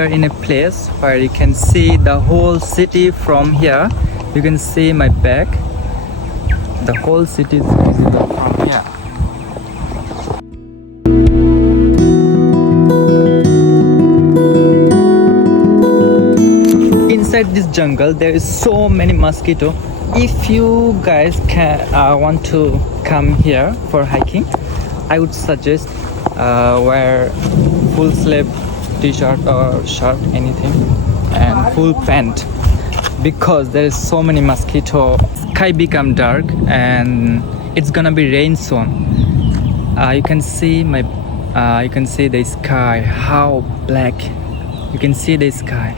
are in a place where you can see the whole city from here. You can see my back. The whole city is visible from here. Inside this jungle there is so many mosquito. If you guys want to come here for hiking, I would suggest wear full sleeve t-shirt or shirt, anything, and full pant, because there is so many mosquito. Sky become dark and it's gonna be rain soon. You can see the sky, how black. You can see the sky.